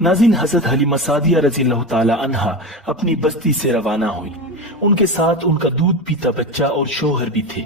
नाज़रीन, हज़रत हलीमा सादिया रज़ी अल्लाह ताला अन्हा अपनी बस्ती से रवाना हुई। उनके साथ उनका दूध पीता बच्चा और शोहर भी थे।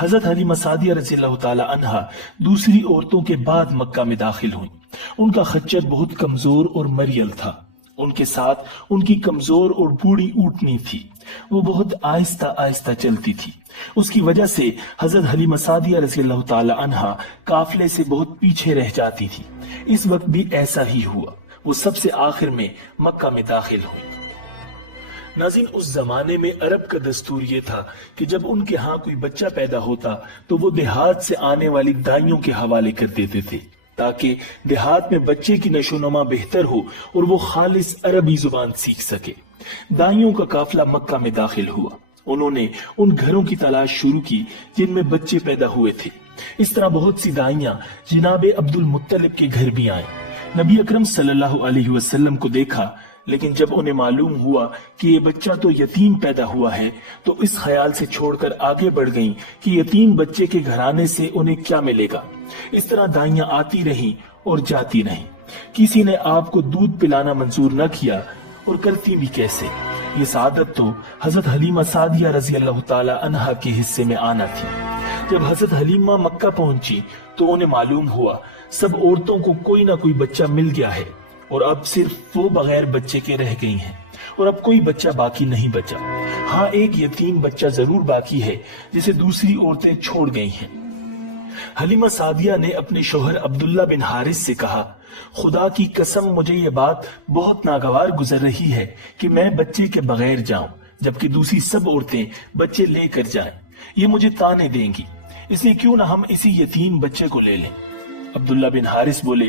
हज़रत हलीमा सादिया रज़ी अल्लाह ताला अन्हा दूसरी औरतों के बाद मक्का में दाखिल हुई। उनका खच्चर बहुत कमजोर और मरियल था। उनके साथ उनकी कमजोर और बूढ़ी ऊँटनी थी। वो बहुत आहिस्ता आहिस्ता चलती थी। उसकी वजह से हजरत हलीमा सादिया रज़ी अल्लाह ताला अन्हा काफिले से बहुत पीछे रह जाती थी। इस वक्त भी ऐसा ही हुआ। वो सबसे आखिर में मक्का में दाखिल हुई। नाज़रीन, उस जमाने में अरब का दस्तूर ये था कि जब उनके यहाँ कोई बच्चा पैदा होता तो वो देहात से आने वाली दाइयों के हवाले कर देते थे, ताकि देहात में बच्चे की नशोनुमा बेहतर हो और वो खालिस अरबी जुबान सीख सके। दाइयों का काफिला मक्का में दाखिल हुआ। उन्होंने उन घरों की तलाश शुरू की जिनमें बच्चे पैदा हुए थे। इस तरह बहुत सी दाइयां जनाब अब्दुल मुत्तलिब के घर भी आए। नबी अकरम सल्लल्लाहु अलैहि वसल्लम को देखा, लेकिन जब उन्हें मालूम हुआ कि ये बच्चा तो यतीम पैदा हुआ है तो इस ख्याल से छोड़कर आगे बढ़ गईं कि यतीम बच्चे के घराने से उन्हें क्या मिलेगा। इस तरह दाइयां आती रहीं और जाती रहीं। किसी ने आपको दूध पिलाना मंजूर न किया और करती भी कैसे। ये सादत तो हजरत हलीमा सादिया रज़ी अल्लाह ताला अन्हा के हिस्से में आना थी। जब हजरत हलीमा मक्का पहुंची तो उन्हें मालूम हुआ सब औरतों को कोई ना कोई बच्चा मिल गया है और अब सिर्फ वो बगैर बच्चे के रह गई हैं और अब कोई बच्चा बाकी नहीं बचा। हाँ, एक यतीम बच्चा जरूर बाकी है जिसे दूसरी औरतें छोड़ गई हैं। हलीमा सादिया ने अपने शोहर अब्दुल्ला बिन हारिस से कहा, खुदा की कसम मुझे ये बात बहुत नागवार गुजर रही है कि मैं बच्चे के बगैर जाऊं जबकि दूसरी सब औरतें बच्चे लेकर जाएं। ये मुझे ताने देंगी, इसलिए क्यों ना हम इसी यतीम बच्चे को ले लें। अब्दुल्ला बिन हारिस बोले,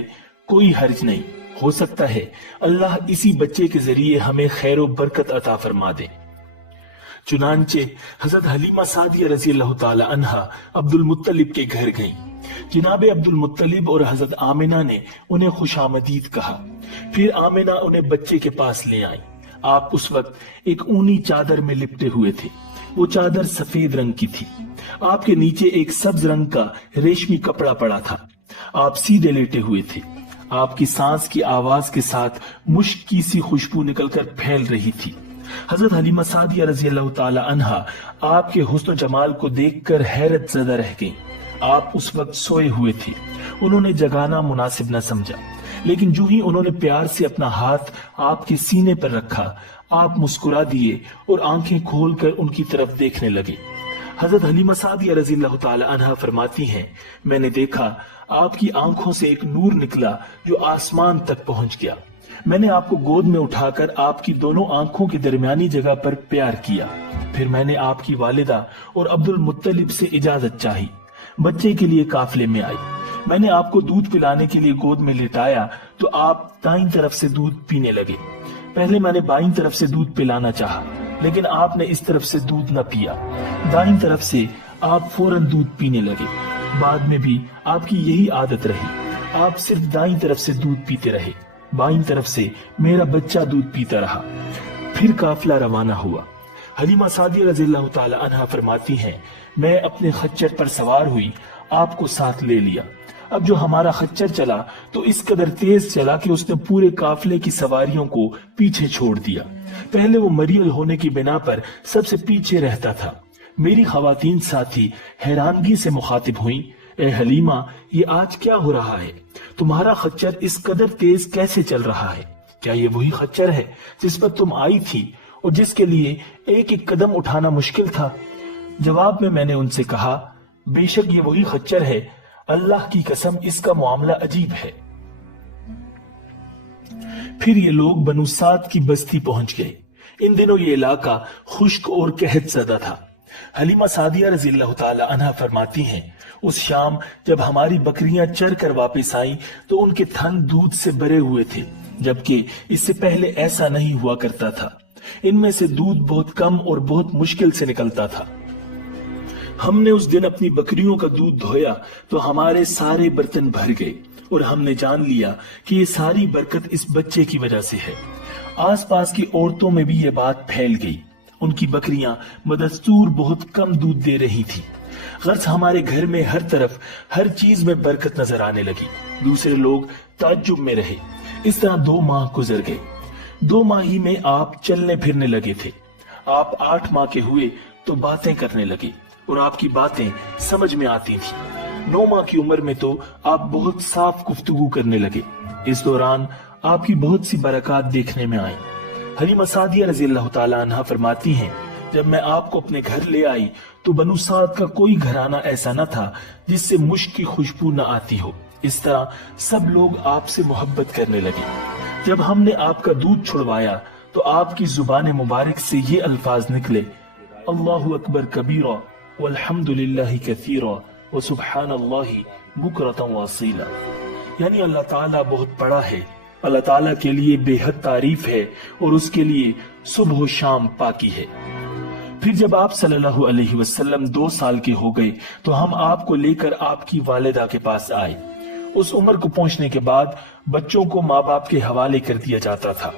कोई हर्ज नहीं, हो सकता है अल्लाह इसी बच्चे के जरिए हमें खैर और बरकत अता फरमा दे। चुनांचे हजरत हलीमा सादिया रज़ी अल्लाह ताला अन्हा अब्दुल मुत्तलिब के घर गईं। जनाब अब्दुल मुत्तलिब और हजरत आमिना ने उन्हें खुशामदीद कहा। फिर आमिना उन्हें बच्चे के पास ले आई। आप उस वक्त एक ऊनी चादर में लिपटे हुए थे। वो चादर सफेद रंग की थी। आपके नीचे एक सब्ज रंग का रेशमी कपड़ा पड़ा था। आप सीधे लेटे हुए थे। आपकी सांस की आवाज के साथ मुश्क की सी खुशबू निकलकर फैल रही थी। हजरत हलीमा सादिया रज़ी अल्लाह ताला अन्हा आपके हुस्न जमाल को देखकर हैरत ज़दा रह गईं। आप उस वक्त सोए हुए थे। उन्होंने जगाना मुनासिब न समझा, लेकिन जो ही उन्होंने प्यार से अपना हाथ आपके सीने पर रखा, आप मुस्कुरा दिए और आंखें खोलकर उनकी तरफ देखने लगे। हजरत हलीमा सादिया रज़ी अल्लाह ताला अन्हा फरमाती हैं, मैंने देखा आपकी आंखों से एक नूर निकला जो आसमान तक पहुंच गया। मैंने आपको गोद में उठाकर आपकी दोनों आंखों की दरमियानी जगह पर प्यार किया। फिर मैंने आपकी वालिदा और अब्दुल मुत्तलिब से इजाजत चाही। बच्चे के लिए काफिले में आई। मैंने आपको दूध पिलाने के लिए गोद में लिटाया तो आप दाईं तरफ से दूध पीने लगे। पहले मैंने बाईं तरफ से दूध पिलाना चाहा, लेकिन आपने इस तरफ से दूध न पिया। दाईं तरफ से आप फौरन दूध पीने लगे। बाद में भी आपकी यही आदत रही। आप सिर्फ दाईं तरफ से दूध पीते रहे। बाईं तरफ से मेरा बच्चा दूध पीता रहा। फिर काफिला रवाना हुआ। हलीमा सादिया रज़ी अल्लाह ताला अन्हा फरमाती हैं, मैं अपने खच्चर पर सवार हुई, आपको साथ ले लिया। अब जो हमारा खच्चर चला तो इस कदर तेज चला कि उसने पूरे काफिले की सवारियों को पीछे छोड़ दिया। पहले वो मरियल होने की बिना पर सबसे पीछे रहता था। मेरी खवातीन साथी हैरानगी से मुखातिब हुई, ए हलीमा, ये आज क्या हो रहा है? तुम्हारा खच्चर इस कदर तेज कैसे चल रहा है? क्या ये वही खच्चर है जिस पर तुम आई थी और जिसके लिए एक एक कदम उठाना मुश्किल था? जवाब में मैंने उनसे कहा, बेशक ये वही खच्चर है। अल्लाह की कसम, इसका मामला अजीब है। फिर ये लोग बनु साद की बस्ती पहुंच गए। इन दिनों ये इलाका खुश्क और कहत ज़दा था। हलीमा सादिया रज़ी अल्लाह ताला अन्हा फरमाती हैं, उस शाम जब हमारी बकरियां चर कर वापस आई तो उनके थन दूध से भरे हुए थे, जबकि इससे पहले ऐसा नहीं हुआ करता था। इनमें से दूध बहुत कम और बहुत मुश्किल से निकलता था। हमने उस दिन अपनी बकरियों का दूध धोया तो हमारे सारे बर्तन भर गए और हमने जान लिया कि ये सारी बरकत इस बच्चे की वजह से है। आसपास की औरतों में भी ये बात फैल गई। उनकी बकरियां बदस्तूर बहुत कम दूध दे रही थी। गर्ज हमारे घर में हर तरफ हर चीज में बरकत नजर आने लगी। दूसरे लोग ताज्जुब में रहे। इस तरह 2 माह गुजर गए। 2 माह ही में आप चलने फिरने लगे थे। आप 8 माह के हुए तो बातें करने लगे और आपकी बातें समझ में आती थी। 9 माह की उम्र में तो आप बहुत साफ गुफ्तगू करने लगे। इस दौरान आपकी बहुत सी बरकत देखने में आई। हलीमा सादिया रजी अल्लाह ताला अन्हा फरमाती हैं, जब मैं आपको अपने घर ले आई तो बनु साद का कोई घराना ऐसा न था जिससे मुश्क की खुशबू न आती हो। इस तरह सब लोग आपसे मोहब्बत करने लगे। जब हमने आपका दूध छुड़वाया तो आपकी जुबान मुबारक से ये अल्फाज निकले, अल्लाहु अकबर कबीरा वल्हम्दुलिल्लाहि कसीरा व सुब्हानल्लाहि बुकरतन व असीला। यानी अल्लाह ताला बहुत बड़ा है, अल्लाह ताला के लिए बेहद तारीफ है और उसके लिए सुबह व शाम पाकी है। फिर जब आप सल्लल्लाहु अलैहि वसल्लम 2 साल के हो गए तो हम आपको लेकर आपकी वालिदा के पास आए। उस उम्र को पहुंचने के बाद बच्चों को माँ बाप के हवाले कर दिया जाता था।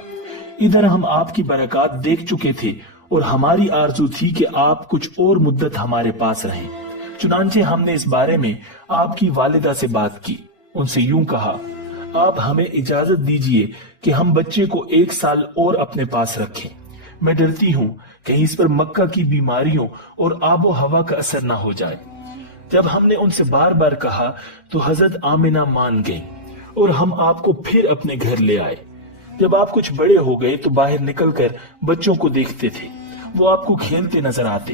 इधर हम आपकी बरकत देख चुके थे और हमारी आरजू थी कि आप कुछ और मुद्दत हमारे पास रहें। चुनांचे हमने इस बारे में आपकी वालिदा से बात की। उनसे यूं कहा, आप हमें इजाजत दीजिए कि हम बच्चे को 1 साल और अपने पास रखें। मैं डरती हूँ कहीं इस पर मक्का की बीमारियों और आबो हवा का असर न हो जाए। जब हमने उनसे बार बार कहा तो हजरत आमिना मान गई और हम आपको फिर अपने घर ले आए। जब आप कुछ बड़े हो गए तो बाहर निकलकर बच्चों को देखते थे, वो आपको खेलते नजर आते,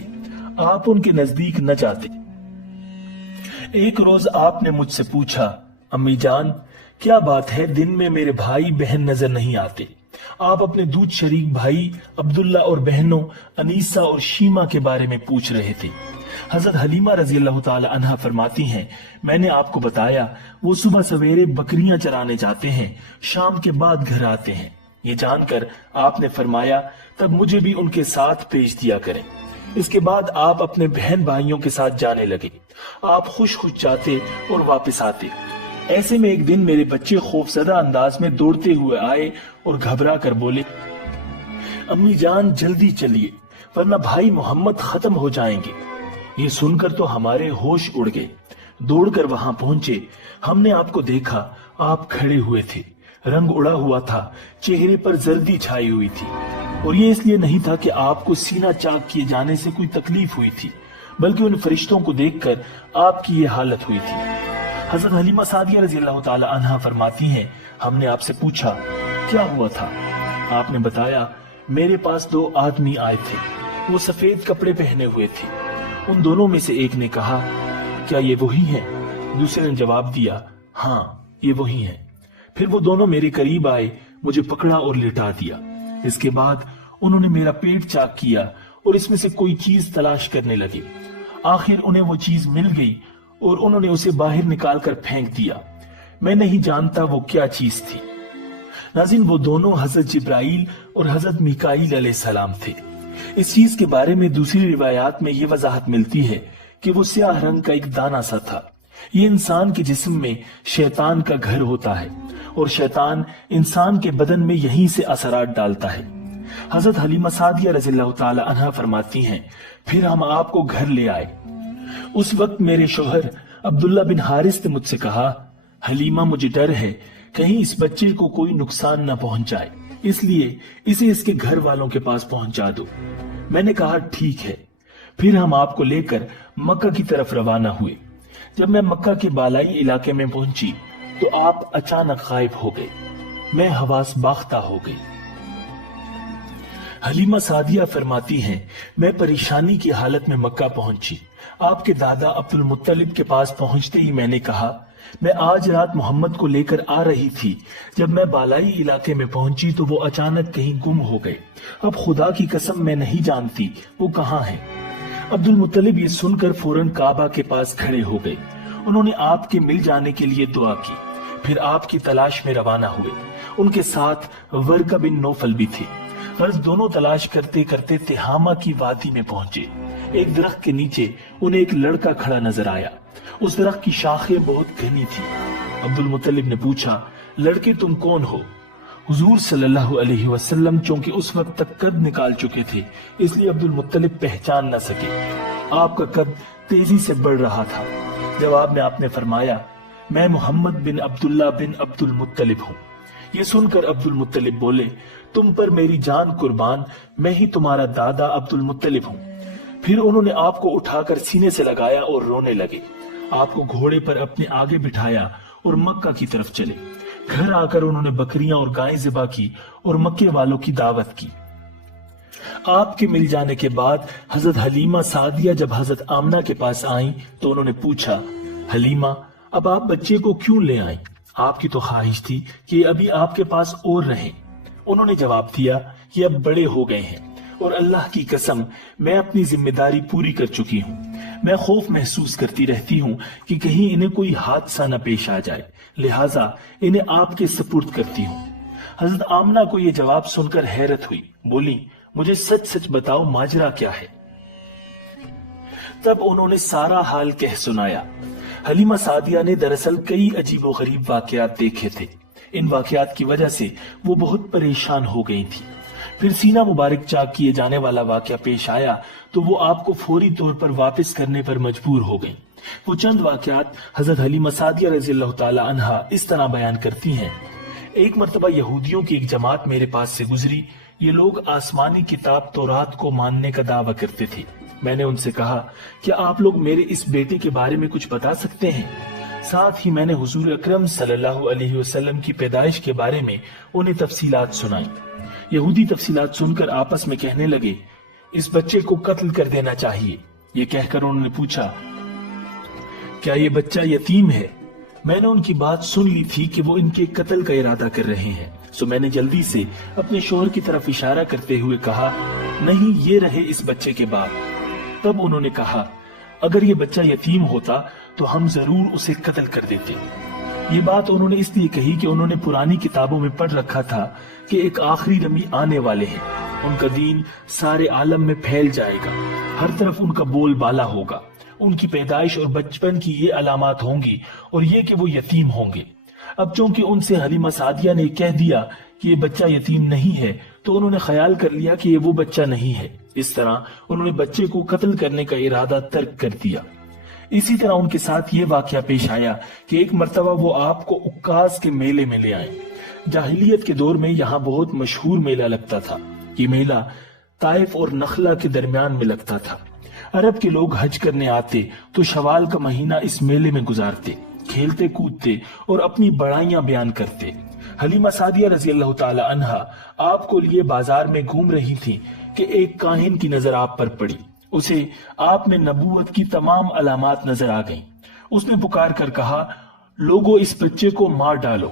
आप उनके नजदीक न जाते। एक रोज आपने मुझसे पूछा, अम्मी जान क्या बात है, दिन में मेरे भाई बहन नजर नहीं आते। आप अपने दूध शरीक भाई अब्दुल्ला और बहनों अनीसा और शीमा के बारे में पूछ रहे थे। हजरत हलीमा रजी अल्लाह ताला अन्हा फरमाती हैं, मैंने आपको बताया वो सुबह सवेरे बकरियां चराने जाते हैं, शाम के बाद घर आते हैं। ये जानकर आपने फरमाया, तब मुझे भी उनके साथ भेज दिया करें। इसके बाद आप अपने बहन भाइयों के साथ जाने लगे। आप खुश खुश जाते और वापस आते। ऐसे में एक दिन मेरे बच्चे खौफजदा अंदाज में दौड़ते हुए आए और घबरा कर बोले, अम्मी जान जल्दी चलिए वरना भाई मोहम्मद खत्म हो जाएंगे। ये सुनकर तो हमारे होश उड़ गए। दौड़कर वहां पहुंचे, हमने आपको देखा, आप खड़े हुए थे, रंग उड़ा हुआ था, चेहरे पर जर्दी छाई हुई थी। और ये इसलिए नहीं था कि आपको सीना चाक किए जाने से कोई तकलीफ हुई थी, बल्कि उन फरिश्तों को देखकर आपकी ये हालत हुई थी। हजरत हलीमा सादिया रजी अल्लाह ताला अन्हा फरमाती हैं, हमने आपसे पूछा क्या हुआ था। आपने बताया, मेरे पास 2 आदमी आए थे, वो सफेद कपड़े पहने हुए थे। उन दोनों में से एक ने कहा, क्या ये वही हैं? दूसरे ने जवाब दिया, हाँ ये वही हैं। फिर वो दोनों मेरे करीब आए, मुझे पकड़ा और लिटा दिया। इसके बाद उन्होंने मेरा पेट चाक किया और इसमें से कोई चीज तलाश करने लगे। आखिर उन्हें वो चीज मिल गई और उन्होंने उसे बाहर निकालकर फेंक दिया। मैं नहीं जानता वो क्या चीज थी। नाज़रीन, वो दोनों हजरत जिब्राइल और हजरत मिकाईल अलैहिस्सलाम थे। इस चीज के बारे में दूसरी रिवायात में ये वजाहत मिलती है कि वो स्याह रंग का एक दाना सा था। ये इंसान के जिस्म में शैतान का घर होता है और शैतान इंसान के बदन में यहीं से असरात डालता है। हजरत हलीमा सादिया रज़ियल्लाहु ताला अन्हा फरमाती हैं, फिर हम आपको घर ले आए। उस वक्त मेरे शोहर अब्दुल्ला बिन हारिस ने मुझसे कहा, हलीमा मुझे डर है कहीं इस बच्चे को कोई नुकसान न पहुंच जाए, इसलिए इसे इसके घर वालों के पास पहुंचा दो। मैंने कहा ठीक है। फिर हम आपको लेकर मक्का की तरफ रवाना हुए। जब मैं मक्का के बालाई इलाके में पहुंची तो आप अचानक गायब हो गए। मैं हवास बाख्ता हो गई। हलीमा सादिया फरमाती हैं, मैं परेशानी की हालत में मक्का पहुंची। आपके दादा अब्दुल मुत्तलिब के पास पहुंचते ही मैंने कहा, मैं आज रात मोहम्मद को लेकर आ रही थी। जब मैं बालाई इलाके में पहुंची तो वो अचानक कहीं गुम हो गए। अब खुदा की कसम मैं नहीं जानती वो कहाँ है। अब्दुल मुत्तलिब ये सुनकर फौरन काबा के पास खड़े हो गए। उन्होंने आपके मिल जाने के लिए दुआ की। फिर आपकी तलाश में रवाना हुए। उनके साथ वर्का बिन नौफल भी थे। गर्ज दोनों तलाश करते करते तिहामा की वादी में पहुंचे। एक दरख्त के नीचे उन्हें एक लड़का खड़ा नजर आया। उस दरख्त की शाखें बहुत घनी थी। अब्दुल मुत्तलिब ने पूछा, लड़के तुम कौन हो? हुजूर सल्लल्लाहु अलैहि वसल्लम चूंकि उस वक्त तक कद निकाल चुके थे, इसलिए अब्दुल मुत्तलिब पहचान न सके। आपका कद तेजी से बढ़ रहा था। जवाब में आपने फरमाया, मैं मोहम्मद बिन अब्दुल्ला बिन अब्दुल मुत्तलिब हूँ। ये सुनकर अब्दुल मुत्तलिब बोले, तुम पर मेरी जान कुर्बान, मैं ही तुम्हारा दादा अब्दुल मुत्तलिब हूँ। फिर उन्होंने आपको उठाकर सीने से लगाया और रोने लगे। आपको घोड़े पर अपने आगे बिठाया और मक्का की तरफ चले। घर आकर उन्होंने बकरियां और गायें ज़िबा की और मक्के वालों की दावत की। आपके मिल जाने के बाद हजरत हलीमा सादिया जब हजरत आमना के पास आई तो उन्होंने पूछा, हलीमा, अब आप बच्चे को क्यों ले आए? आपकी तो ख्वाहिश थी कि अभी आपके पास और रहें। उन्होंने जवाब दिया, ये अब बड़े हो गए हैं और अल्लाह की कसम मैं अपनी जिम्मेदारी पूरी कर चुकी हूँ। मैं खौफ महसूस करती रहती हूँ कि कहीं इन्हें कोई हादसा न पेश आ जाए, लिहाजा इन्हें आपके सुपुर्द करती हूँ। हजरत आमना को यह जवाब सुनकर हैरत हुई। बोली, मुझे सच सच बताओ, माजरा क्या है? तब उन्होंने सारा हाल कह सुनाया। हलीमा सादिया ने दरअसल कई अजीबो गरीब वाकयात देखे थे। इन वाकयात की वजह से वो बहुत परेशान हो गई थी। फिर सीना मुबारक चाक किए जाने वाला वाकया पेश आया तो वो आपको फौरी तौर पर वापस करने पर मजबूर हो गई। वो चंद वाकयात हजरत हलीमा सादिया रज़ियल्लाहु ताला अन्हा इस तरह बयान करती हैं। एक मर्तबा यहूदियों की एक जमात मेरे पास से गुजरी। ये लोग आसमानी किताब तौरात को मानने का दावा करते थे। मैंने उनसे कहा, क्या आप लोग मेरे इस बेटे के बारे में कुछ बता सकते हैं? साथ ही मैंने हुजूर अकरम सल्लल्लाहु अलैहि वसल्लम की पैदाइश के बारे में उन्हें तफसीलात सुनाई। यहूदी तफसीलात सुनकर आपस में कहने लगे, इस बच्चे को कत्ल कर देना चाहिए। ये कहकर उन्होंने पूछा, क्या ये बच्चा यतीम है? मैंने उनकी बात सुन ली थी कि वो इनके कत्ल का इरादा कर रहे हैं, सो मैंने जल्दी से अपने शोहर की तरफ इशारा करते हुए कहा, नहीं, ये रहे इस बच्चे के बाप। तब उन्होंने कहा, अगर ये बच्चा यतीम होता तो हम जरूर उसे कत्ल कर देते। ये बात उन्होंने इसलिए कही कि उन्होंने पुरानी किताबों में पढ़ रखा था कि एक आखिरी नबी आने वाले हैं। उनका दीन सारे आलम में फैल जाएगा, हर तरफ उनका बोलबाला होगा। उनकी पैदाइश और बचपन की ये अलामात होंगी और ये कि वो यतीम होंगे। अब चूंकि उनसे हलीमा सादिया ने कह दिया कि ये बच्चा यतीम नहीं है, तो उन्होंने ख्याल कर लिया कि ये वो बच्चा नहीं है। इस तरह उन्होंने बच्चे को कत्ल करने का इरादा तर्क कर दिया। इसी तरह उनके साथ ये वाकया पेश आया कि एक मर्तबा वो आपको उक्कास के मेले में ले आए। जाहिलियत के दौर में यहाँ बहुत मशहूर मेला लगता था। ये मेला ताइफ और नखला के दरमियान में लगता था। अरब के लोग हज करने आते तो शवाल का महीना इस मेले में गुजारते, खेलते कूदते और अपनी बड़ाइयां बयान करते। हलीमा सादिया रज़ियल्लाहु ताला अन्हा आपको लिए बाजार में घूम रही थी कि एक काहिन की नजर आप पर पड़ी। उसे आप में नबूवत की तमाम अलामात नजर आ गईं। उसने पुकार कर कहा, लोगों, इस बच्चे को मार डालो।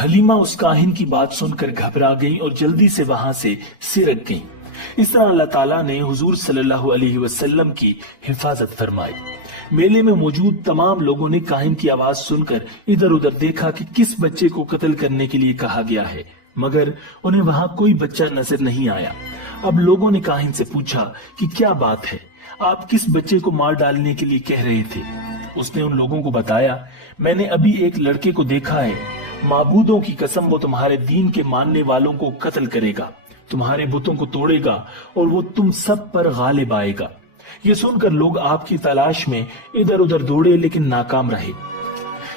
हलीमा उस काहिन की बात सुनकर घबरा गईं और जल्दी से वहां से सिरक गईं। इस तरह अल्लाह ताला ने हुजूर सल्लल्लाहु अलैहि वसल्लम की हिफाजत फरमाई। मेले में मौजूद तमाम लोगों ने काहिन की आवाज सुनकर इधर उधर देखा कि किस बच्चे को कत्ल करने के लिए कहा गया है, मगर उन्हें वहां कोई बच्चा नजर नहीं आया। अब लोगों ने काहिन से पूछा कि क्या बात है, आप किस बच्चे को मार डालने के लिए कह रहे थे? उसने उन लोगों को बताया, मैंने अभी एक लड़के को देखा है, माबूदों की कसम वो तुम्हारे दीन के मानने वालों को कत्ल करेगा, तुम्हारे बुतों को तोड़ेगा और वो तुम सब पर गालिब आएगा। ये सुनकर लोग आपकी तलाश में इधर उधर दौड़े लेकिन नाकाम रहे।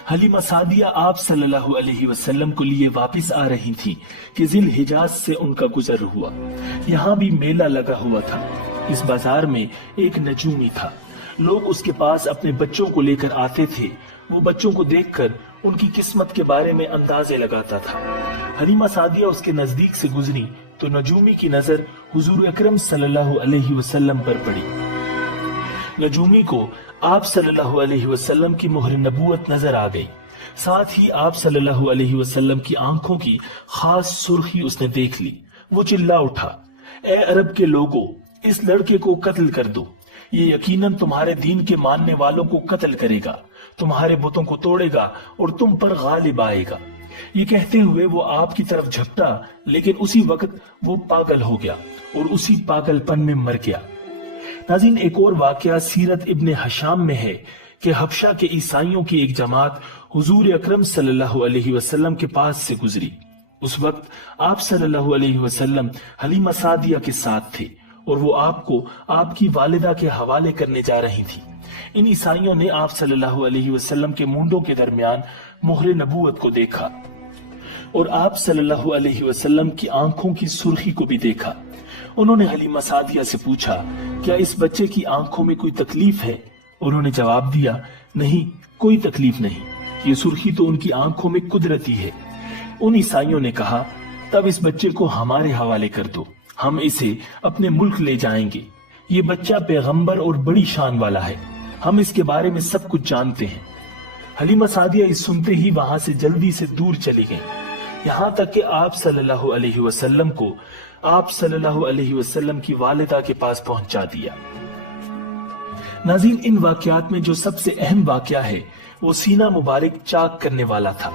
हलीमा सादिया आप सल्लल्लाहु अलैहि वसल्लम को लिए वापस आ रही थी कि जिल हिजाज से उनका गुजर हुआ। यहाँ भी मेला लगा हुआ था। इस बाजार में एक नजूमी था। लोग उसके पास अपने बच्चों को लेकर आते थे। वो बच्चों को देखकर उनकी किस्मत के बारे में अंदाजे लगाता था। हलीमा सादिया उसके नजदीक से गुजरी तो नजूमी की नजर हुजूर अकरम सल्लल्लाहु अलैहि वसल्लम पर पड़ी। नजूमी को आप सल्लल्लाहु अलैहि वसल्लम की मोहर नबूवत नजर आ गई। साथ ही आप सल्लल्लाहु अलैहि वसल्लम की आंखों की खास सुर्खी उसने देख ली। वो चिल्ला उठा, ए अरब के लोगों, इस लड़के को कत्ल कर दो। ये यकीनन तुम्हारे दीन के मानने वालों को कत्ल करेगा, तुम्हारे बुतों को तोड़ेगा और तुम पर गालिब आएगा। ये कहते हुए वो आपकी तरफ झपटा, लेकिन उसी वक्त वो पागल हो गया और उसी पागलपन में मर गया। नाज़रीन, एक और वाकया सीरत इब्ने हशाम में है कि हबशा के ईसाइयों की एक जमात हुजूर अकरम सल्लल्लाहु अलैहि वसल्लम के पास से गुजरी। उस वक्त आप सल्लल्लाहु अलैहि वसल्लम हलीमा सादिया के साथ थे और वो आपको आपकी वालिदा के हवाले करने जा रही थी। इन ईसाइयों ने आप सल्लल्लाहु अलैहि वसल्लम के मूंडों के दरमियान मोहरे नबूवत को देखा। और आप सल्लल्लाहु अलैहि वसल्लम की आंखों की सुर्खी को भी देखा। उन्होंने हलीमा सादिया से पूछा, क्या इस बच्चे की आंखों में कोई तकलीफ है? उन्होंने जवाब दिया, नहीं, कोई तकलीफ नहीं, ये सुर्खी तो उनकी आंखों में कुदरती है। उन ईसाइयों ने कहा, तब इस बच्चे को हमारे हवाले कर दो, हम इसे अपने मुल्क ले जाएंगे। ये बच्चा पैगंबर और बड़ी शान वाला है, हम इसके बारे में सब कुछ जानते हैं। हलीमा सादिया इस सुनते ही वहां से जल्दी से दूर चली गईं, यहाँ तक कि आप सल्लल्लाहु अलैहि वसल्लम को आप सल्लल्लाहु अलैहि वसल्लम की वालिदा के पास पहुंचा दिया। नाज़रीन, इन वाकयात में जो सबसे अहम वाकया है वो सीना मुबारक चाक करने वाला था।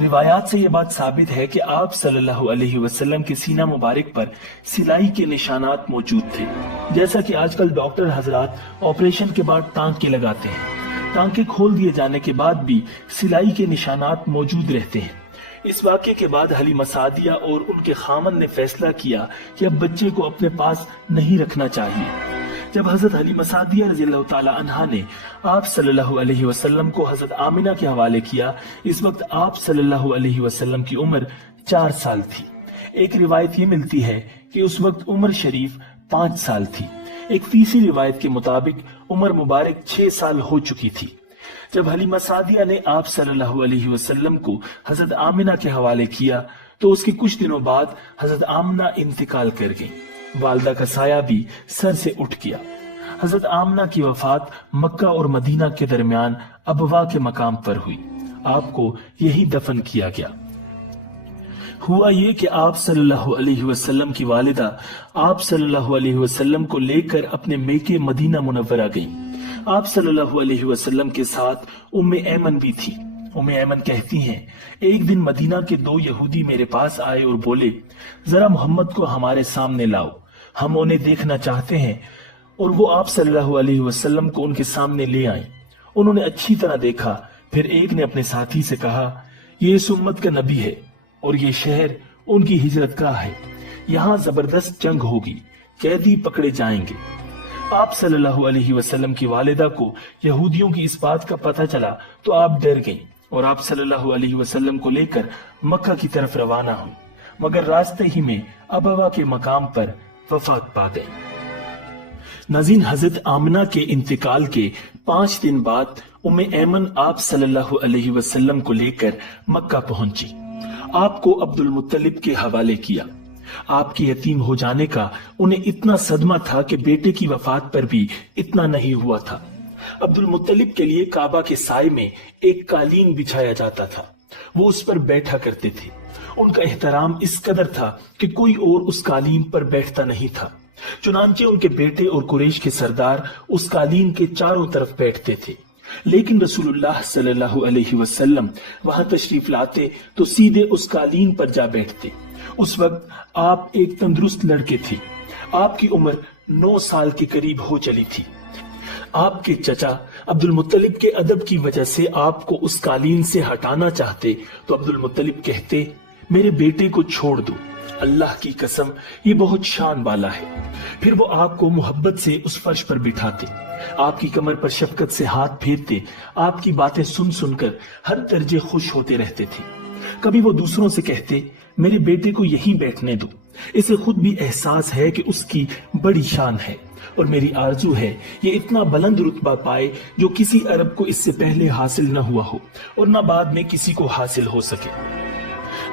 रिवायात से ये बात साबित है कि आप सल्लल्लाहु अलैहि वसल्लम के सीना मुबारक पर सिलाई के निशानात मौजूद थे, जैसा कि आजकल डॉक्टर हजरात ऑपरेशन के बाद टांके लगाते हैं। टांके खोल दिए जाने के बाद भी सिलाई के निशानात मौजूद रहते हैं। इस वाक़े के बाद हलीमा सादिया और उनके खामन ने फैसला किया कि अब बच्चे को अपने पास नहीं रखना चाहिए। जब हजरत हलीमा सादिया रज़ियल्लाहु ताला अन्हा ने आप सल्लल्लाहु अलैहि वसल्लम को हजरत आमिना के हवाले किया, इस वक्त आप सल्लल्लाहु अलैहि वसल्लम की उम्र 4 साल थी। एक रिवायत ये मिलती है कि उस वक्त उम्र शरीफ 5 साल थी। एक तीसरी रिवायत के मुताबिक उम्र मुबारक 6 साल हो चुकी थी। जब हलीमा सादिया ने आप सल्लल्लाहु अलैहि वसल्लम को हजरत आमिना के हवाले किया तो उसके कुछ दिनों बाद हजरत आमिना इंतकाल कर गईं। वालिदा का साया भी सर से उठ गया। हजरत आमिना की वफात मक्का और मदीना के दरमियान अबवा के मकाम पर हुई। आपको यही दफन किया गया। हुआ ये कि आप सल्लल्लाहु अलैहि वसल्लम की वालिदा आप सल्लल्लाहु अलैहि वसल्लम को लेकर अपने मेके मदीना मुनव्वरा गईं। आप सल्लल्लाहु अलैहि वसल्लम के साथ उम्मे ऐमन भी थी। उम्मे ऐमन कहती हैं, एक दिन मदीना के 2 यहूदी मेरे पास आए और बोले, जरा मोहम्मद को हमारे सामने लाओ, हम उन्हें देखना चाहते हैं। और वो आप सल्लल्लाहु अलैहि वसल्लम को उनके सामने ले आई। उन्होंने अच्छी तरह देखा। फिर एक ने अपने साथी से कहा, ये इस उम्मत का नबी है और ये शहर उनकी हिजरत का है, यहाँ जबरदस्त जंग होगी, कैदी पकड़े जाएंगे। आप सल्लल्लाहु अलैहि वसल्लम की वालिदा को यहूदियों की इस बात का पता चला तो आप डर गईं और आप सल्लल्लाहु अलैहि वसल्लम को लेकर मक्का की तरफ रवाना हुई, मगर रास्ते ही में अबवा के मकाम पर वफात पा गई। नाज़रीन, हजरत आमिना के इंतकाल के 5 दिन बाद उम्मे ऐमन आप सल्लल्लाहु अलैहि वसल्लम को लेकर मक्का पहुंची। आपको अब्दुल मुत्तलिब के हवाले किया। आपके यतीम हो जाने का उन्हें इतना सदमा था कि बेटे की वफात पर भी इतना नहीं हुआ था। अब्दुल मुत्तलिब के लिए काबा के साए में एक कालीन बिछाया जाता था, वो उस पर बैठा करते थे। उनका एहतराम इस कदर था कि कोई और उस कालीन पर बैठता नहीं था। चुनांचे उनके बेटे और कुरैश के सरदार उस कालीन के चारों तरफ बैठते थे, लेकिन रसूलुल्लाह सल्लल्लाहु अलैहि वसल्लम वहां तशरीफ लाते तो सीधे उस कालीन पर जा बैठते। उस वक्त आप एक तंदुरुस्त लड़के थे। आपकी उम्र 9 साल के करीब हो चली थी। आपके चचा अब्दुल मुत्तलिब के अदब की वजह से आपको उस कालीन से हटाना चाहते तो अब्दुल मुत्तलिब कहते, मेरे बेटे को छोड़ दो, अल्लाह की कसम ये बहुत शान वाला है। फिर वो आपको मोहब्बत से उस फर्श पर बिठाते, आपकी कमर पर शफकत से हाथ फेरते, आपकी बातें सुन सुनकर हर दर्जे खुश होते रहते थे। कभी वो दूसरों से कहते, मेरे बेटे को यहीं बैठने दो, इसे खुद भी एहसास है कि उसकी बड़ी शान है और मेरी आरजू है ये इतना बुलंद रुतबा पाए जो किसी अरब को इससे पहले हासिल न हुआ हो और न बाद में किसी को हासिल हो सके।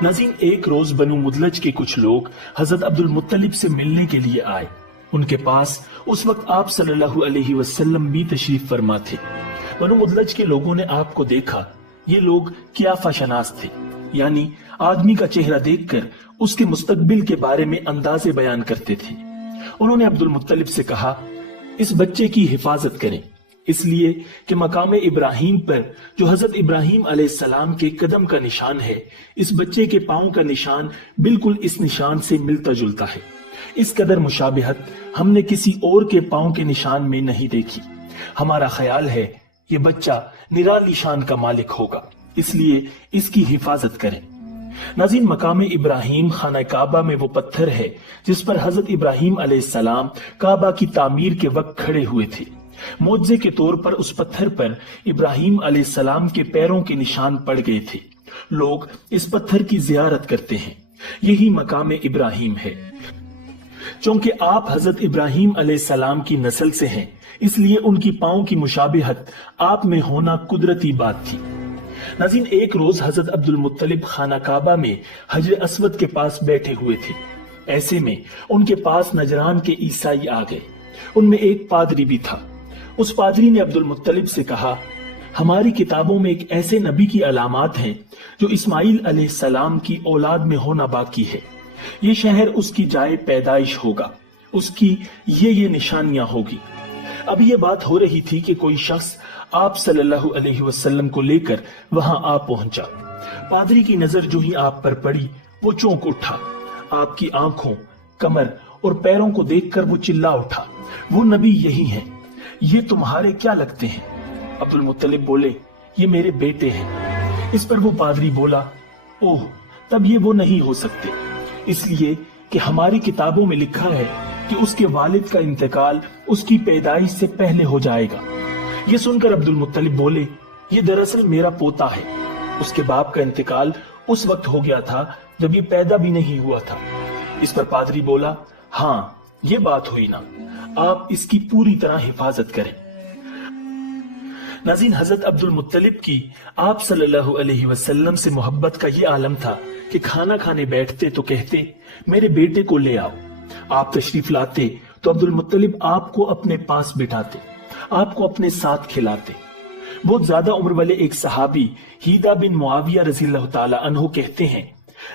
नाज़रीन, एक रोज बनु मुदलज के कुछ लोग हजरत अब्दुल मुत्तलिब से मिलने के लिए आए। उनके पास उस वक्त आप सल्लल्लाहु अलैहि वसल्लम भी तशरीफ फरमा थे। बनु मुदलज के लोगों ने आपको देखा। ये लोग कियाफा शनास थे, यानी आदमी का चेहरा देखकर उसके मुस्तकबिल के बारे में अंदाजे बयान करते थे। उन्होंने अब्दुल मुत्तलिब से कहा, इस बच्चे की हिफाजत करें, इसलिए कि मकाम इब्राहिम पर जो हजरत इब्राहिम अलैहिस्सलाम के कदम का निशान है, इस बच्चे के पांव का निशान बिल्कुल इस निशान से मिलता जुलता है। इस कदर मुशाबिहत हमने किसी और के पांव के निशान में नहीं देखी। हमारा ख्याल है ये बच्चा निराली शान का मालिक होगा, इसलिए इसकी हिफाजत करें। नाज़रीन, मकाम इब्राहिम खाना काबा में वो पत्थर है जिस पर हजरत इब्राहिम अलैहिस्सलाम काबा की तामीर के वक्त खड़े हुए थे। मोज़े के तौर पर उस पत्थर पर इब्राहिम अलैहिस्सलाम के पैरों के निशान पड़ गए थे लोग इस पत्थर की जियारत करते हैं। यही मकाम इब्राहिम है। चूंकि आप हजरत इब्राहिम अलैहिस्सलाम की नस्ल से हैं, इसलिए उनकी पांव की मुशाबिहत आप में होना कुदरती बात थी। नाज़रीन, एक रोज हजरत अब्दुल मुत्तलिब खाना काबा में हजर अस्वद के पास बैठे हुए थे। ऐसे में उनके पास नजरान के ईसाई आ गए। उनमें एक पादरी भी था। उस पादरी ने अब्दुल मुत्तलिब से कहा, हमारी किताबों में एक ऐसे नबी की अलामात हैं जो इस्माइल अलैहिस्सलाम की औलाद में होना बाकी है। ये शहर उसकी जाए पैदाइश होगा, उसकी ये निशानियां होगी। अब ये बात हो रही थी कि कोई शख्स आप सल्लल्लाहु अलैहि वसल्लम को लेकर वहां आ पहुंचा। पादरी की नजर जो ही आप पर पड़ी, वो चौंक उठा। आपकी आंखों, कमर और पैरों को देखकर वो चिल्ला उठा, वो नबी यही हैं। ये तुम्हारे क्या लगते हैं? अब्दुल मुत्तलिब बोले, ये मेरे बेटे हैं। इस पर वो पादरी बोला, ओह, तब ये वो नहीं हो सकते, इसलिए कि हमारी किताबों में लिखा है कि उसके वालिद का इंतकाल उसकी पैदाइश से पहले हो जाएगा। ये सुनकर अब्दुल मुत्तलिब बोले, ये दरअसल मेरा पोता है। उसके बाप का इंतकाल उस वक्त हो गया था जब ये पैदा भी नहीं हुआ था। इस पर पादरी बोला, हाँ, ये बात हुई ना, आप इसकी पूरी तरह हिफाजत करें। नाज़रीन, हजरत अब्दुल मुत्तलिब की आप सल्लल्लाहु अलैहि वसल्लम से मोहब्बत का ये आलम था कि खाना खाने बैठते तो कहते, मेरे बेटे को ले आओ। आप तशरीफ लाते तो अब्दुल मुत्तलिब आपको अपने पास बिठाते, आपको अपने साथ खिलाते। बहुत ज्यादा उम्र वाले एक सहाबी हीदा बिन मुआविया रज़ियल्लाहु ताला अन्हु कहते हैं,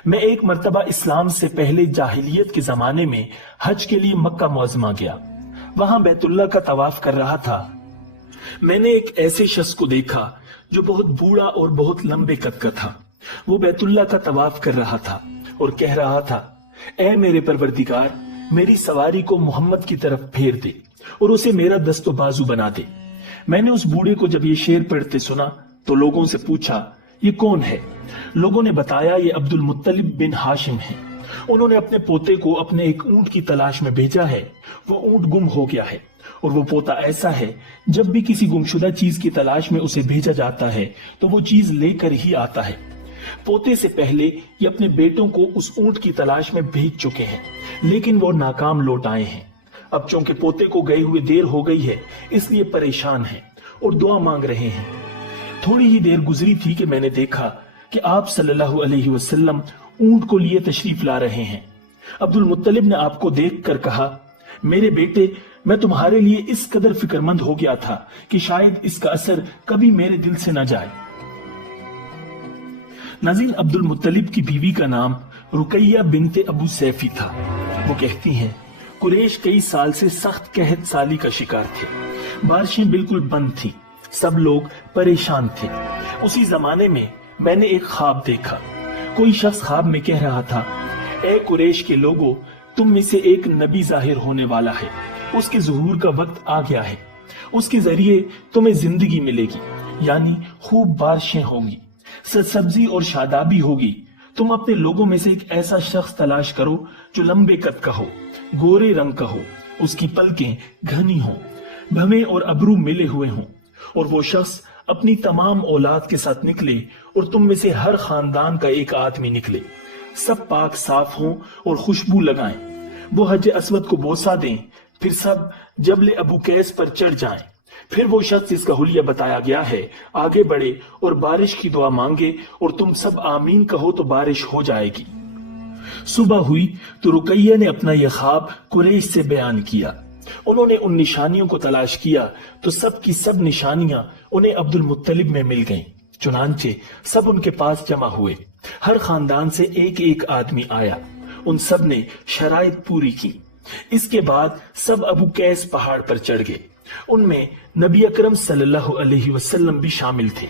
मैं एक मर्तबा इस्लाम से पहले जाहिलियत के जमाने में हज के लिए मक्का मुअज़्ज़मा गया। वहां बैतुल्लाह का तवाफ कर रहा था। मैंने एक ऐसे शख्स को देखा जो बहुत बूढ़ा और बहुत लंबे कद का था। वो बैतुल्लाह का तवाफ कर रहा था और कह रहा था, ऐ मेरे परवरदिगार, मेरी सवारी को मोहम्मद की तरफ फेर दे और उसे मेरा दस्तो बाजू बना दे। मैंने उस बूढ़े को जब ये शेर पढ़ते सुना तो लोगों से पूछा, ये कौन है? लोगों ने बताया, ये अब्दुल मुत्तलिब बिन हाशिम है। उन्होंने अपने पोते को अपने एक ऊंट की तलाश में भेजा है। वो ऊंट गुम हो गया है और वो पोता ऐसा है, जब भी किसी गुमशुदा चीज की तलाश में उसे भेजा जाता है तो वो चीज लेकर ही आता है। पोते से पहले ये अपने बेटों को उस ऊंट की तलाश में भेज चुके हैं, लेकिन वो नाकाम लौट आए हैं। अब चूंकि पोते को गए हुए देर हो गई है, इसलिए परेशान हैं और दुआ मांग रहे हैं। थोड़ी ही देर गुजरी थी कि मैंने देखा कि आप सल्लल्लाहु अलैहि वसल्लम ऊंट को लिए तशरीफ ला रहे हैं। अब्दुल मुत्तलिब ने आपको देखकर कहा, मेरे बेटे, मैं तुम्हारे लिए इस कदर फिक्रमंद हो गया था कि शायद इसका असर कभी मेरे दिल से न जाए। नाज़रीन, अब्दुल मुत्तलिब की बीवी का नाम रुकैया बिनते अबू सैफी था। वो कहती हैं, कुरैश कई साल से सख्त कहत साली का शिकार थे। बारिशें बिल्कुल बंद थी, सब लोग परेशान थे। उसी जमाने में मैंने एक ख्वाब देखा। कोई शख्स ख्वाब में कह रहा था, ए कुरैश के लोगों, तुम में से एक नबी जाहिर होने वाला है। उसके ज़ुहूर का वक्त आ गया है। उसके जरिए तुम्हें जिंदगी मिलेगी, यानी खूब बारिशें होंगी, सब्जी और शादाबी होगी। तुम अपने लोगों में से एक ऐसा शख्स तलाश करो जो लंबे कद का हो, गोरे रंग का हो, उसकी पलकें घनी हो, भवें और अबरू मिले हुए हों, और वो शख्स अपनी तमाम औलाद के साथ निकले और तुम में से हर खानदान का एक आदमी निकले। सब पाक साफ हों और खुशबू लगाएं। वो हज अस्वद को बोसा दें, फिर सब जबले अबू कैस पर चढ़ जाएं। फिर वो शख्स जिसका हुलिया बताया गया है आगे बढ़े और बारिश की दुआ मांगे और तुम सब आमीन कहो तो बारिश हो जाएगी। सुबह हुई तो रुकैया ने अपना यह ख्वाब कुरैश से बयान किया। उन्होंने उन निशानियों को तलाश किया तो सब की सब निशानियां उन्हें अब्दुल मुत्तलिब में मिल गईं। चुनांचे सब उनके पास जमा हुए। हर खानदान से एक एक आदमी आया। उन सब ने शराइत पूरी की। इसके बाद सब अबू कैस पहाड़ पर चढ़ गए। उनमें नबी अकरम सल्लल्लाहु अलैहि वसल्लम भी शामिल थे।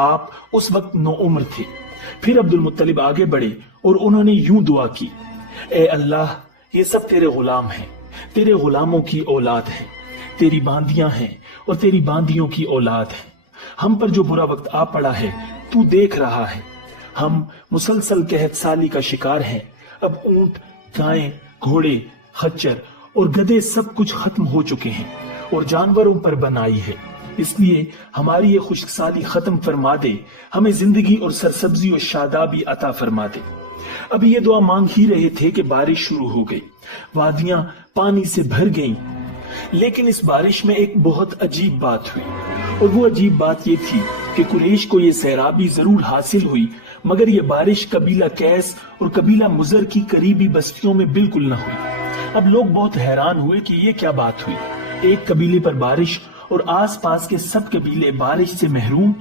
आप उस वक्त नौउम्र थे। फिर अब्दुल मुत्तलिब आगे बढ़े और उन्होंने यूं दुआ की, ए अल्लाह, ये सब तेरे गुलाम हैं, तेरे गुलामों की औलाद हैं, तेरी बांदियां हैं और तेरी बांदियों की औलाद है। हम पर जो बुरा वक्त आ पड़ा है तू देख रहा है। हम मुसलसल कहत साली का शिकार हैं। अब ऊंट, गायें, घोड़े, खच्चर और गधे सब कुछ खत्म हो चुके हैं और जानवरों पर बनाई है। इसलिए हमारी ये खुशकसाली खत्म फरमा दे, हमें जिंदगी और सरसब्जी और शादाबी अता फरमा दे। अभी ये दुआ मांग ही रहे थे कि बारिश शुरू हो गई, वादियां पानी से भर गईं। लेकिन इस बारिश में एक बहुत अजीब बात हुई, और वो अजीब बात ये थी कि कुरैश को ये सैराबी जरूर हासिल हुई, मगर ये बारिश कबीला कैस और कबीला मुजर की करीबी बस्तियों में बिल्कुल न हुई। अब लोग बहुत हैरान हुए कि ये क्या बात हुई, एक कबीले पर बारिश और आसपास के सब कबीले बारिश से महरूम।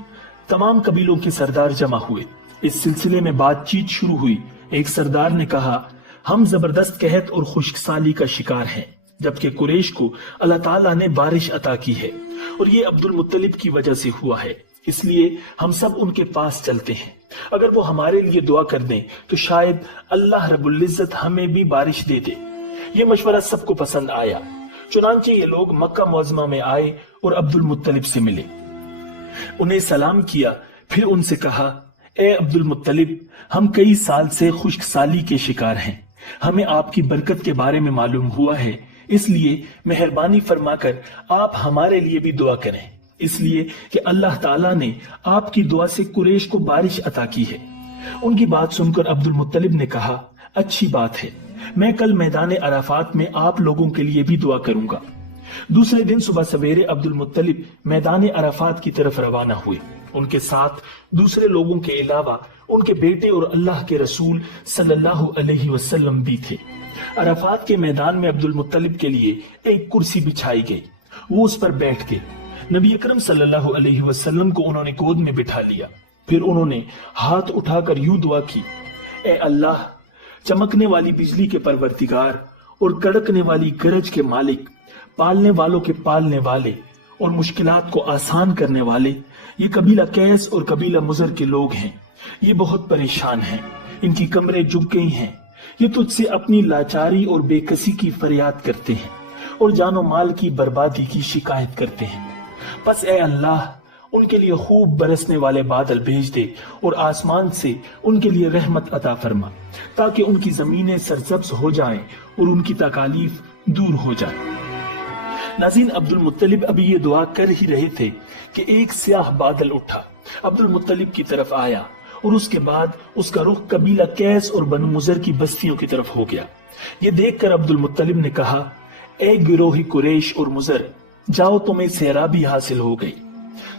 तमाम कबीलों के सरदार जमा हुए। इस सिलसिले में बातचीत शुरू हुई। एक सरदार ने कहा, हम जबरदस्त कहत और खुशकसाली का शिकार हैं, जबकि कुरैश को अल्लाह ताला ने बारिश अता की है और ये अब्दुल मुत्तलिब की वजह से हुआ है, इसलिए हम सब उनके पास चलते हैं। अगर वो हमारे लिए दुआ कर दें तो शायद अल्लाह रब्बुल इज्जत हमें भी बारिश दे दे। ये मशवरा सबको पसंद आया। चुनांचे ये लोग मक्का मुअज़्ज़मा में आए और अब्दुल मुत्तलिब से मिले, उन्हें सलाम किया, फिर उनसे कहा, ए अब्दुल मुत्तलिब, हम कई साल से खुशकसाली के शिकार हैं। हमें आपकी बरकत के बारे में मालूम हुआ है, इसलिए मेहरबानी फरमाकर आप हमारे लिए भी दुआ करें, इसलिए कि अल्लाह ताला ने आपकी दुआ से कुरैश को बारिश अता की है। उनकी बात सुनकर अब्दुल मुत्तलिब ने कहा, अच्छी बात है, मैं कल मैदान अराफात में आप लोगों के लिए भी दुआ करूंगा। दूसरे दिन सुबह सवेरे अब्दुल मुत्तलिब मैदान अराफात की तरफ रवाना हुए। उनके साथ दूसरे लोगों के अलावा उनके बेटे और अल्लाह के रसूल सल्लल्लाहु अलैहि वसल्लम भी थे। अराफात के मैदान में अब्दुल मुत्तलिब के लिए एक कुर्सी बिछाई गई, वो उस पर बैठ गए। नबी अकरम सल्लल्लाहु अलैहि वसल्लम को उन्होंने गोद में बिठा लिया। फिर उन्होंने हाथ उठाकर यूं दुआ की, ए अल्लाह, चमकने वाली बिजली के परवरदिगार और कड़कने वाली गरज के मालिक, पालने वालों के पालने वाले और मुश्किलात को आसान करने वाले, ये कबीला कैस और कबीला मुजर के लोग हैं। ये बहुत परेशान हैं, इनकी कमरें झुक गई हैं। ये तुझसे अपनी लाचारी और बेकसी की फरियाद करते हैं और जानो माल की बर्बादी की शिकायत करते हैं। बस ए अल्लाह, उनके लिए खूब बरसने वाले बादल भेज दे और आसमान से उनके लिए रहमत अता फरमा, ताकि उनकी जमीनें सरसब्ज हो जाएं और उनकी तकालीफ दूर हो जाए। नाज़रीन, अब्दुल मुत्तलिब अभी ये दुआ कर ही रहे थे कि एक स्याह बादल उठा, अब्दुल मुत्तलिब की तरफ आया और उसके बाद उसका रुख कबीला कैस और बनु मुजर की बस्तियों की तरफ हो गया। ये देखकर अब्दुल मुत्तलिब ने कहा, ए गिरोही कुरैश और मुजर, जाओ, तुम्हें सैराबी हासिल हो गई।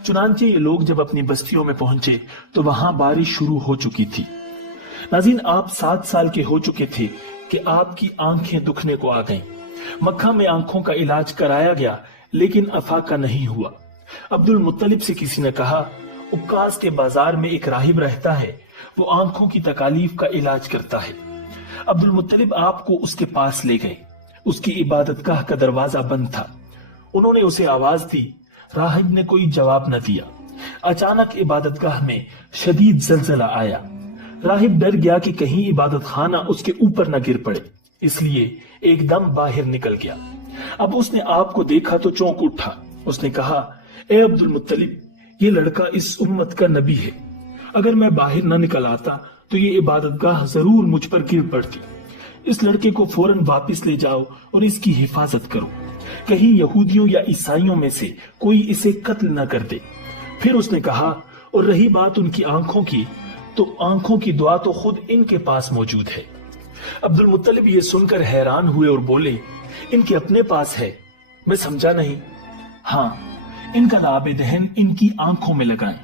चुनांचे ये लोग जब अपनी बस्तियों में पहुंचे तो वहां बारिश शुरू हो चुकी थी। नाज़रीन, आप 7 साल के हो चुके थे कि आपकी आंखें दुखने को आ गईं। मक्का में आंखों का इलाज कराया गया, लेकिन अफाका नहीं हुआ। अब्दुल मुत्तलिब से किसी ने कहा, उक्कास के बाजार में एक राहिब रहता है, वो आंखों की तकालीफ का इलाज करता है। अब्दुल मुत्तलिब आपको उसके पास ले गए। उसकी इबादतगाह का दरवाजा बंद था। उन्होंने उसे आवाज दी, राहिब ने कोई जवाब न दिया। अचानक इबादतगाह में शदीद जलजला आया। राहिब डर गया कि कहीं इबादत खाना उसके ऊपर न गिर पड़े, इसलिए एकदम बाहर निकल गया। अब उसने आपको देखा तो चौंक उठा। उसने कहा, ए अब्दुल मुत्तलिब, ये लड़का इस उम्मत का नबी है। अगर मैं बाहर न निकल आता तो ये इबादतगाह जरूर मुझ पर गिर पड़ती। इस लड़के को फौरन वापस ले जाओ और इसकी हिफाजत करो, कहीं यहूदियों या ईसाइयों में से कोई इसे कत्ल न कर दे। फिर उसने कहा, और रही बात उनकी आंखों की, तो आंखों की दुआ तो खुद इनके पास मौजूद है। अब्दुल मुत्तलिब ये सुनकर हैरान हुए और बोले, इनके अपने पास है? मैं समझा नहीं। हाँ, इनका लाब दहन इनकी आंखों में लगाएं।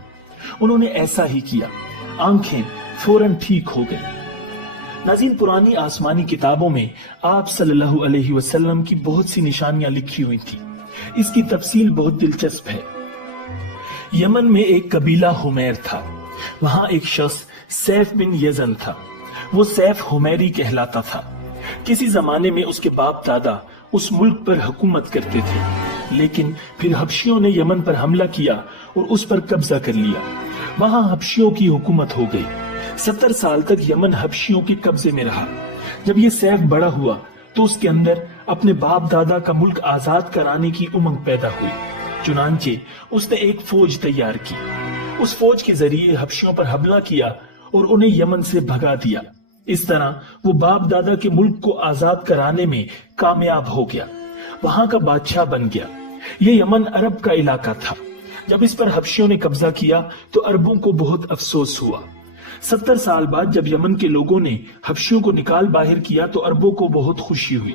उन्होंने ऐसा ही किया, आंखें फौरन ठीक हो गई। नाज़रीन, पुरानी आसमानी किताबों में आप सल्लल्लाहु अलैहि वसल्लम की बहुत सी निशानियां लिखी हुई थी। इसकी तफसील बहुत दिलचस्प है। यमन में एक कबीला हुमैर था। वहां एक शख्स सैफ बिन यजन था। वो सैफ हुमैरी कहलाता था। किसी जमाने में उसके बाप दादा उस मुल्क पर हुकूमत करते थे, लेकिन फिर हबशियों ने यमन पर हमला किया और उस पर कब्जा कर लिया। वहां हबशियों की हुकूमत हो गई। 70 साल तक यमन हबशियों के कब्जे में रहा। जब ये सैफ बड़ा हुआ तो उसके अंदर अपने बाप दादा का मुल्क आजाद कराने की उमंग पैदा हुई। चुनांचे उसने एक फौज तैयार की। उस फौज के जरिए हबशियों पर हमला किया और उन्हें यमन से भगा दिया। इस तरह वो बाप दादा के मुल्क को आजाद कराने में कामयाब हो गया। वहां का बादशाह बन गया। ये यमन अरब का इलाका था। जब इस पर हबशियों ने कब्जा किया तो अरबों को बहुत अफसोस हुआ। 70 साल बाद जब यमन के लोगों ने हबशियों को निकाल बाहर किया तो अरबों को बहुत खुशी हुई।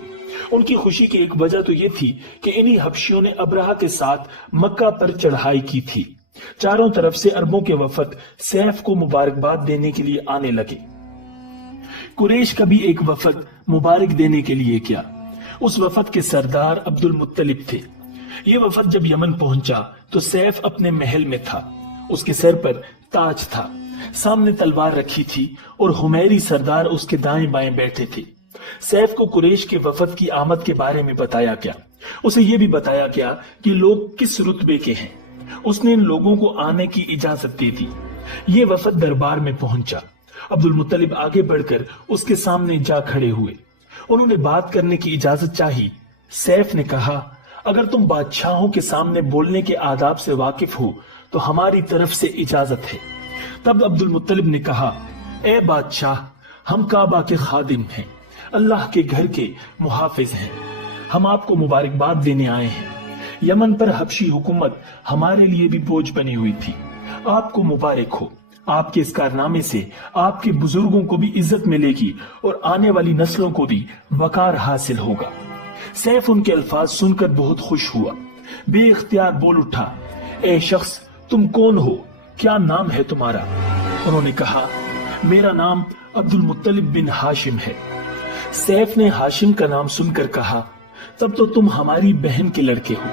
उनकी खुशी की एक वजह तो ये थी कि इन्हीं हबशियों ने अब्राहा के साथ मक्का पर चढ़ाई की थी। चारों तरफ से अरबों के वफद सैफ को मुबारकबाद देने के लिए आने लगे। कुरैश का भी एक वफद मुबारक देने के लिए गया। उस वफद के सरदार अब्दुल मुत्तलिब थे। ये वफद जब यमन पहुंचा तो सैफ अपने महल में था। उसके सर पर ताज था, सामने तलवार रखी थी और हुमैरी सरदार उसके दाएं बाएं बैठे थे। सैफ को कुरैश के वफद की आमद के बारे में बताया गया। उसे यह भी बताया गया कि लोग किस रुतबे के हैं। उसने इन लोगों को आने की इजाजत दे दी। ये वफद दरबार में पहुंचा। अब्दुल मुत्तलिब आगे बढ़कर उसके सामने जा खड़े हुए। उन्होंने बात करने की इजाजत चाही। सैफ ने कहा, अगर तुम बादशाहों के सामने बोलने के आदाब से वाकिफ हो तो हमारी तरफ से इजाजत है। तब अब्दुल मुत्तलिब ने कहा, ए बादशाह, हम काबा के खादिम हैं, अल्लाह के घर के मुहाफिज हैं। हम आपको मुबारकबाद देने आए हैं। यमन पर हबशी हुकूमत हमारे लिए भी बोझ बनी हुई थी। आपको मुबारक हो। आपके इस कारनामे से आपके बुजुर्गों को भी इज्जत मिलेगी और आने वाली नस्लों को भी वकार हासिल होगा। सैफ उनके अल्फाज सुनकर बहुत खुश हुआ। बेइख्तियार बोल उठा, ए शख्स, तुम कौन हो? क्या नाम है तुम्हारा? उन्होंने कहा, मेरा नाम अब्दुल मुत्तलिब बिन हाशिम है। सैफ ने हाशिम का नाम सुनकर कहा, तब तो तुम हमारी बहन के लड़के हो।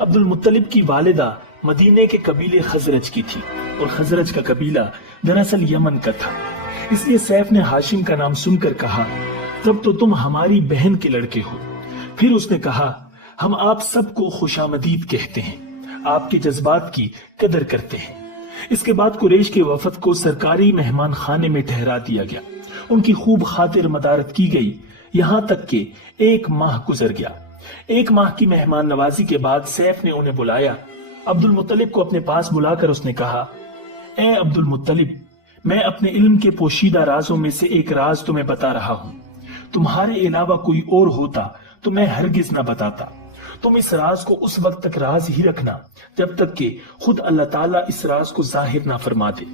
अब्दुल मुत्तलिब की वालिदा मदीने के कबीले खजरज की थी और खजरज का कबीला दरअसल यमन का था। इसलिए सैफ ने हाशिम का नाम सुनकर कहा, तब तो तुम हमारी बहन के लड़के हो। फिर उसने कहा, हम आप सबको खुशामदीद कहते हैं, आपके जज्बात की कदर करते हैं। इसके बाद कुरैश के वफद को सरकारी मेहमान खाने में ठहरा दिया गया। उनकी खूब खातिर मदारत की गई। यहाँ तक कि 1 माह गुजर गया। 1 माह की मेहमान नवाजी के बाद सैफ ने उन्हें बुलाया। अब्दुल मुत्तलिब को अपने पास बुलाकर उसने कहा, ए अब्दुल मुत्तलिब, मैं अपने इल्म के पोशीदा राजों में से एक राज तुम्हें बता रहा हूँ। तुम्हारे अलावा कोई और होता तो मैं हरगिज न बताता। तुम इस राज को उस वक्त तक राज ही रखना जब तक कि खुद अल्लाह ताला इस राज को जाहिर ना फरमा दे।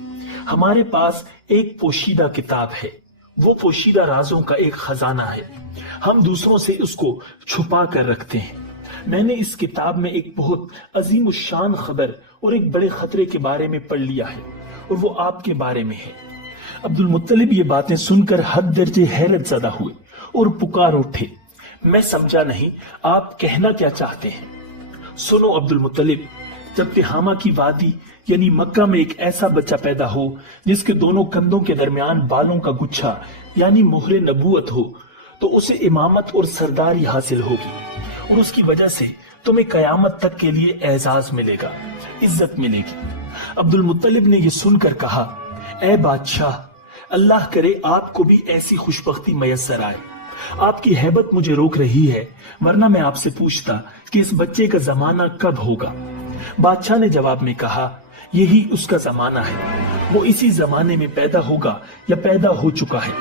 हमारे पास एक पोशीदा किताब है। वो पोशीदा राजों का एक खजाना है। हम दूसरों से उसको छुपा कर रखते हैं। मैंने इस किताब में एक बहुत अजीम शान खबर और एक बड़े खतरे के बारे में पढ़ लिया है और वो आपके बारे में है। अब्दुल मुत्तलिब ये बातें सुनकर हद दर्जे हैरत ज़दा हुए और पुकार उठे, मैं समझा नहीं, आप कहना क्या चाहते हैं? सुनो अब्दुल मुत्तलिब, जब तिहामा की वादी यानी मक्का में एक ऐसा बच्चा पैदा हो जिसके दोनों कंधों के दरमियान बालों का गुच्छा यानी मोहरे नबूवत हो तो उसे इमामत और सरदारी हासिल होगी और उसकी वजह से तुम्हें कयामत तक के लिए एजाज मिलेगा, इज्जत मिलेगी। अब्दुल मुत्तलिब ने यह सुनकर कहा, ए बादशाह, अल्लाह करे आपको भी ऐसी खुशबख्ती मयस्सर आए। आपकी हैबत मुझे रोक रही है, वरना मैं आपसे पूछता कि इस बच्चे का जमाना कब होगा। बादशाह ने जवाब में कहा, यही उसका जमाना है। वो इसी जमाने में पैदा होगा या पैदा हो चुका है।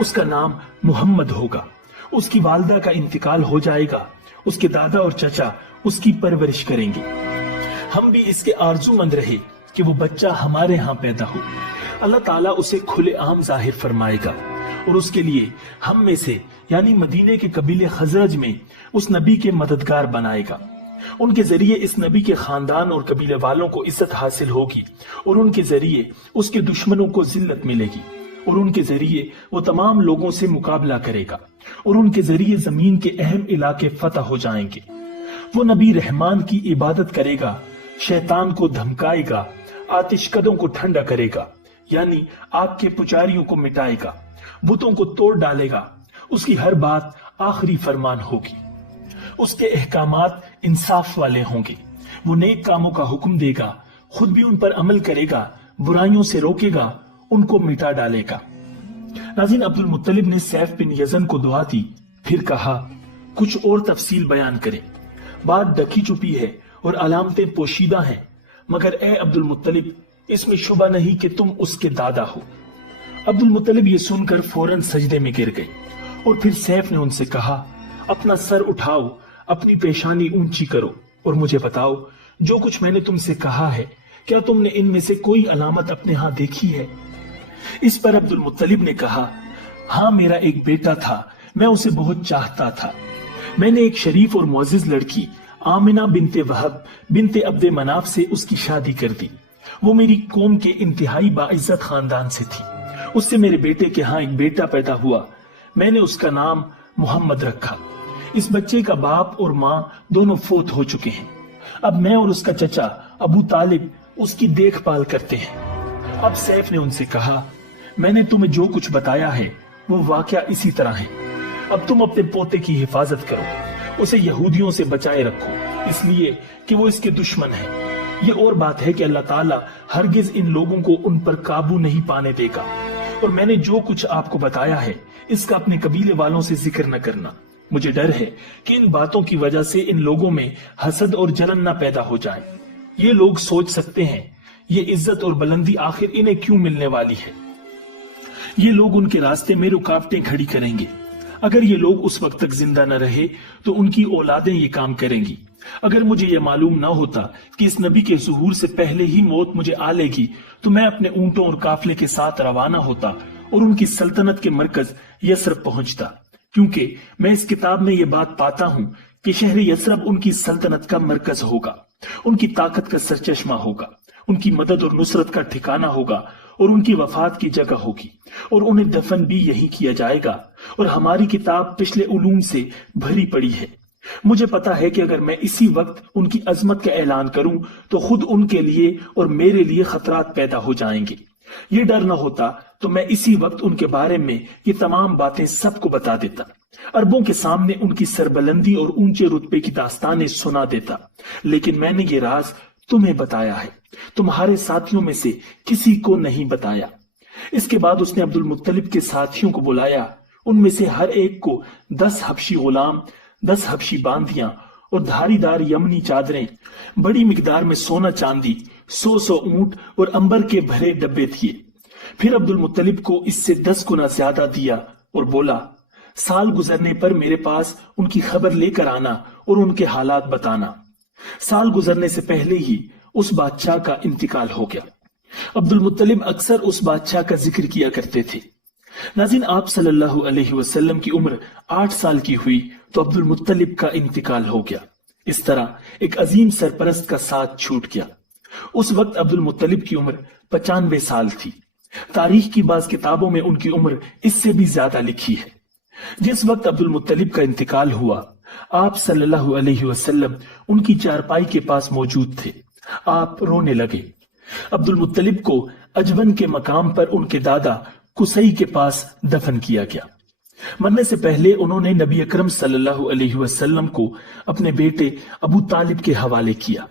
उसका नाम मुहम्मद होगा। उसकी वालदा का इंतकाल हो जाएगा। उसके दादा और चचा उसकी परवरिश करेंगे। हम भी इसके आरजूमंद रहे कि वो बच्चा हमारे यहाँ पैदा हो। अल्लाह ताला उसे खुले आम जाहिर फरमाएगा और उसके लिए हम में से यानी मदीने के कबीले खजरज में उस नबी के मददगार बनाएगा। उनके जरिए इस नबी के खानदान और कबीले वालों को इज्जत हासिल होगी और उनके जरिए उसके दुश्मनों को जिल्लत मिलेगी और उनके जरिए वो तमाम लोगों से मुकाबला करेगा और उनके जरिए जमीन के अहम इलाके फतह हो जाएंगे। वो नबी रहमान की इबादत करेगा, शैतान को धमकाएगा, आतिशकदों को ठंडा करेगा यानी आग के पुजारियों को मिटाएगा, बुतों को तोड़ डालेगा। उसकी हर बात आखिरी फरमान होगी। उसके अहकामात इंसाफ वाले होंगे। वो नेक कामों का हुक्म देगा, खुद भी उन पर अमल करेगा, बुराइयों से रोकेगा, उनको मिटा डालेगा। नाज़रीन, अब्दुल मुत्तलिब ने सैफ बिन यज़न को दुआ दी, फिर कहा, कुछ और तफसील बयान करें। बात ढकी छुपी है और अलामतें पोशीदा हैं, मगर ए अब्दुल मुत्तलिब, इसमें शुबा नहीं कि तुम उसके दादा हो। अब्दुल मुत्तलिब ये सुनकर फौरन सजदे में गिर गए और फिर सैफ ने उनसे कहा, अपना सर उठाओ, अपनी पेशानी ऊंची करो और मुझे बताओ जो कुछ मैंने तुमसे कहा है, क्या तुमने इनमें से कोई अलामत अपने यहाँ देखी है? इस पर अब्दुल मुत्तलिब ने कहा, हाँ, मेरा एक बेटा था, मैं उसे बहुत चाहता था। मैंने एक शरीफ और मुअज़्ज़िज़ लड़की आमिना बिनते वहब बिनते अब्दे मनाफ से उसकी शादी कर दी। वो मेरी कौम के इंतहाई बाइज्जत खानदान से थी। उससे मेरे बेटे के यहाँ एक बेटा पैदा हुआ। मैंने उसका नाम मोहम्मद रखा। इस बच्चे का बाप और माँ दोनों फोत हो चुके हैं। अब मैं और उसका चचा अबू तालिब उसकी देखभाल करते हैं। अब सैफ ने उनसे कहा, मैंने तुम्हें जो कुछ बताया है वो वाकया इसी तरह है। अब तुम अपने पोते की हिफाजत करो, उसे यहूदियों से बचाए रखो, इसलिए कि वो इसके दुश्मन है। ये और बात है कि अल्लाह ताला हरगिज इन लोगों को उन पर काबू नहीं पाने देगा। और मैंने जो कुछ आपको बताया है इसका अपने कबीले वालों से जिक्र न करना। मुझे डर है कि इन बातों की वजह से इन लोगों में हसद और जलन न पैदा हो जाए। ये लोग सोच सकते हैं ये इज्जत और बुलंदी आखिर इन्हें क्यों मिलने वाली है। ये लोग उनके रास्ते में रुकावटें खड़ी करेंगे। अगर ये लोग उस वक्त तक जिंदा न रहे तो उनकी औलादें ये काम करेंगी। अगर मुझे यह मालूम न होता कि इस नबी के ज़ुहूर से पहले ही मौत मुझे आ लेगी तो मैं अपने ऊंटों और काफिले के साथ रवाना होता और उनकी सल्तनत के मरकज यसरब पहुंचता, क्योंकि मैं इस किताब में ये बात पाता हूँ कि शहर यसरब उनकी सल्तनत का मरकज होगा, उनकी ताकत का सरचश्मा होगा, उनकी मदद और नुसरत का ठिकाना होगा और उनकी वफात की जगह होगी और उन्हें दफन भी यही किया जाएगा। और हमारी किताब पिछले उलूम से भरी पड़ी है। मुझे पता है कि अगर मैं इसी वक्त उनकी अजमत का ऐलान करूं तो खुद उनके लिए और मेरे लिए खतरात पैदा हो जाएंगे। ये डर न होता तो मैं इसी वक्त उनके बारे में ये तमाम बातें सबको बता देता, अरबों के सामने उनकी सरबलंदी और ऊंचे रुतबे की दास्तानें सुना देता। लेकिन मैंने ये राज तुम्हें बताया है, तुम्हारे साथियों में से किसी को नहीं बताया। इसके बाद उसने अब्दुल मुत्तलिब के साथियों को बुलाया। उनमें से हर एक को 10 हबशी गुलाम, 10 हबशी बांधियां और धारीदार यमनी चादरें, बड़ी मिकदार में सोना चांदी, 100 ऊंट और अंबर के भरे डब्बे दिए। फिर अब्दुल मुत्तलिब को इससे 10 गुना ज्यादा दिया और बोला, साल गुजरने पर मेरे पास उनकी खबर लेकर आना और उनके हालात बताना। साल गुजरने से पहले ही उस बादशाह का इंतकाल हो गया। अब्दुल मुत्तलिब अक्सर उस बादशाह का जिक्र किया करते थे। नाज़रीन, आप सल्लल्लाहु अलैहि वसल्लम की उम्र 8 साल की हुई तो अब्दुल मुत्तलिब का इंतकाल हो गया। इस तरह एक अजीम सरपरस्त का साथ छूट गया। उस वक्त अब्दुल मुत्तलिब की उम्र 95 साल थी। तारीख की बाज किताबों में उनकी उम्र इससे भी ज्यादा लिखी है। जिस वक्त अब्दुल मुत्तलिब का इंतकाल हुआ, आप सल्लल्लाहु अलैहि वसल्लम उनकी चारपाई के पास मौजूद थे। आप रोने लगे। अब्दुल मुत्तलिब को अजवन के मकाम पर उनके दादा कुसई के पास दफन किया गया। मरने से पहले उन्होंने नबी अकरम सल्लल्लाहु अलैहि वसल्लम को अपने बेटे अबू तालिब के हवाले किया।